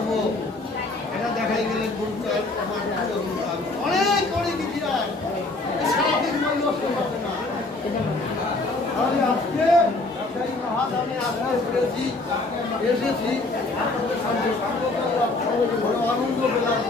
পারবো এটা দেখাই গেলে অনেক অনেক ইতিহাস সারাদিন বই নষ্ট হবে না। আমি আজকে ব্যবসায়ী মহাদামে আগ্রহ করেছি, এসেছি আপনাদের সঙ্গে সঙ্গ করলাম, বড় আনন্দ পেলাম।